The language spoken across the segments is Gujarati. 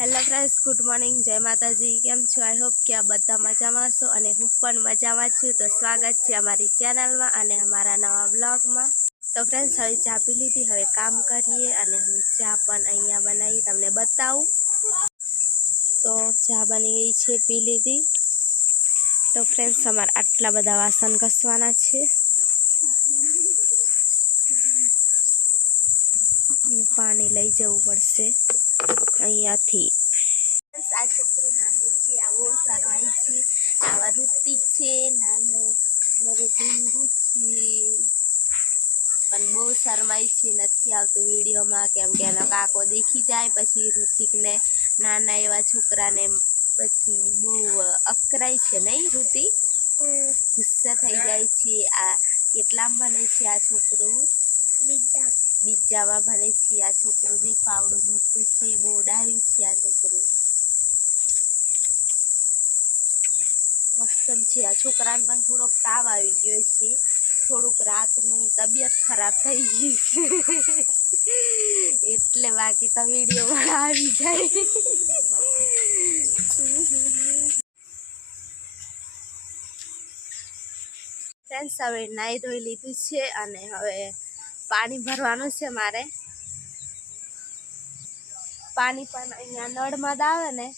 હેલો ફ્રેન્ડ્સ, ગુડ મોર્નિંગ, જય માતાજી। કેમ છો? આઈ હોપ કે આ બધા મજામાં છો અને હું પણ મજામાં છું। તો સ્વાગત છે અમારી ચેનલમાં અને અમારા નવા બ્લોગમાં। તો ફ્રેન્ડ્સ, હવે ચા પી લીધી, હવે કામ કરીએ અને હું ચા પણ અહીંયા બનાવી તમને બતાવું। તો ચા બની ગઈ છે, પી લીધી। તો ફ્રેન્ડ્સ, અમારે આટલા બધા વાસણ ઘસવાના છે અને પાણી લઈ જવું પડશે અહીંયાથી। આ છોકરી નાની છે, આવો સારવાઈ છે, આવા ઋતિક છે, નાનો મારો ઢીંગુ છે, પણ બહુ શરમાઈ છે, નથી આવતું વિડીયોમાં, કેમ કે એનો કાકો દેખી જાય પછી ઋતિકને, નાના એવા છોકરાને પછી બહુ અકરાય છે નહીં ઋતિક, ગુસ્સા થઈ જાય છે। આ કેટલામાં ભણે છે આ છોકરું? બીજામાં ભણે છે આ છોકરું। દેખો આવડું મોટું છે, બહુ ડાયું છે આ છોકરું, મસ્ત છે। આ છોકરાને પણ થોડોક તાવ આવી ગયો છે, થોડુંક રાતનું તબિયત ખરાબ થઈ ગઈ છે એટલે, બાકી તો વિડીયોમાં આવી જાય। ફ્રેન્ડ્સ, હવે નાહી ધોઈ લીધું છે અને હવે પાણી ભરવાનું છે મારે। પાણી પણ અહીંયા નળમાં જ આવે ને,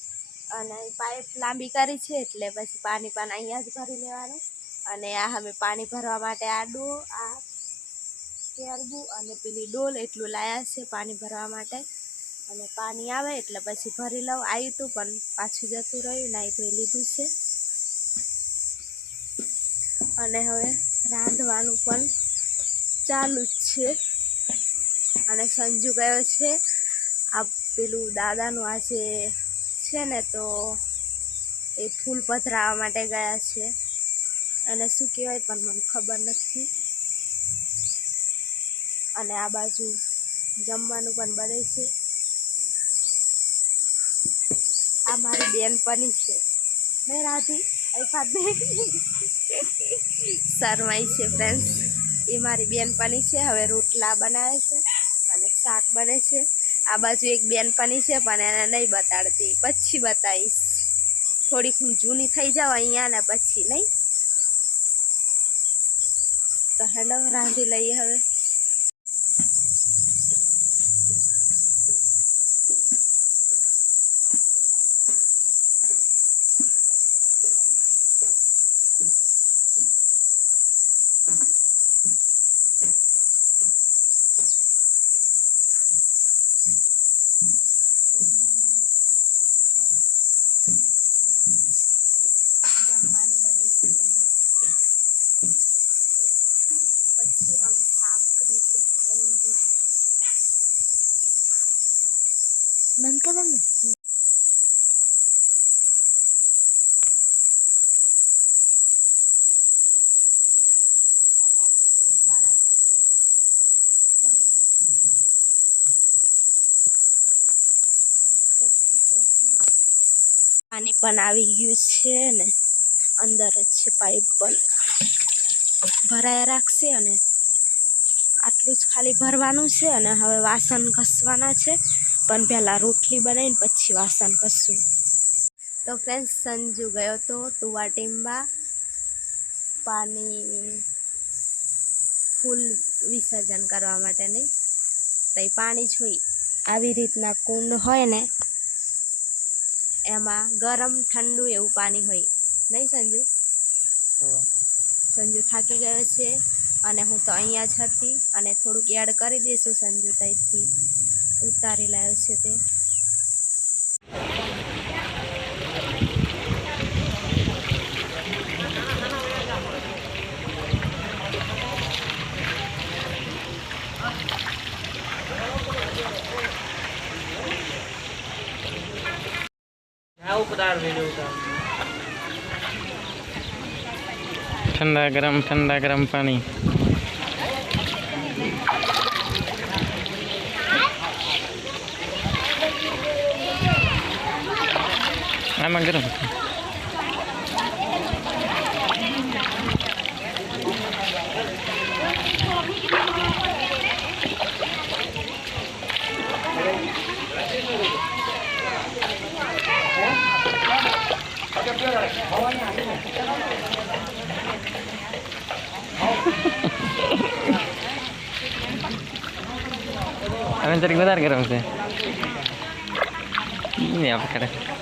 અને પાઇપ લાંબી કરી છે એટલે પછી પાણી પણ અહીંયા જ ભરી લેવાનું। અને આ અમે પાણી ભરવા માટે આડું આ કેરબું અને પેલી ડોલ એટલું લાયા છે પાણી ભરવા માટે, અને પાણી આવે એટલે પછી ભરી લઉં। આવ્યું હતું પણ પાછું જતું રહ્યું, નાહી ધોઈ લીધું છે અને હવે રાંધવાનું પણ ચાલુ જ છે। અને સંજુ ગયો છે આ પેલું દાદાનું આજે છે ને, તો એ ફૂલ પધરાવવા માટે ગયા છે, અને શું કહેવાય પણ મને ખબર નથી। અને આ બાજુ જમવાનું પણ બને છે। આ મારી બેનપણી છે મેં રાધી શરમાઈ છે ફ્રેન્ડ્સ, એ મારી બેનપણી છે। હવે રોટલા બનાવે છે અને શાક બને છે। આ બાજુ એક બેનપણી છે પણ એને નહીં બતાડતી, પછી બતાવીશ, થોડીક હું જૂની થઈ જાઉં અહીંયા ને પછી નહીં। તો હેલો, રાંધી લઈએ હવે। जमवानुं बने छे, પછી हम શાક रोटी खाएंगे। बंद कर दे। પાણી પણ આવી ગયું છે ને, અંદર જ છે, પાઇપ પણ ભરાયા રાખશે અને આટલું જ ખાલી ભરવાનું છે। અને હવે વાસણ ઘસવાના છે, પણ પહેલાં રોટલી બનાવીને પછી વાસણ ઘસું। તો ફ્રેન્ડ્સ, સંજુ ગયો તો તુવા ટીંબા પાણી ફૂલ વિસર્જન કરવા માટે નહીં, તો એ પાણી જોઈ આવી રીતના કુંડ હોય ને, એમાં ગરમ ઠંડુ એવું પાણી હોય નહીં સંજુ? સંજુ થાકી ગયો છે અને હું તો અહીંયા જ હતી, અને થોડુંક એડ કરી દઈશું, સંજુ ત્યાંથી ઉતારી લાવ્યો છે તે। ठंडा गरम पानी। आमा गरम હવે તરીકે વધારે ગરમ છે નહીં આપણે કરે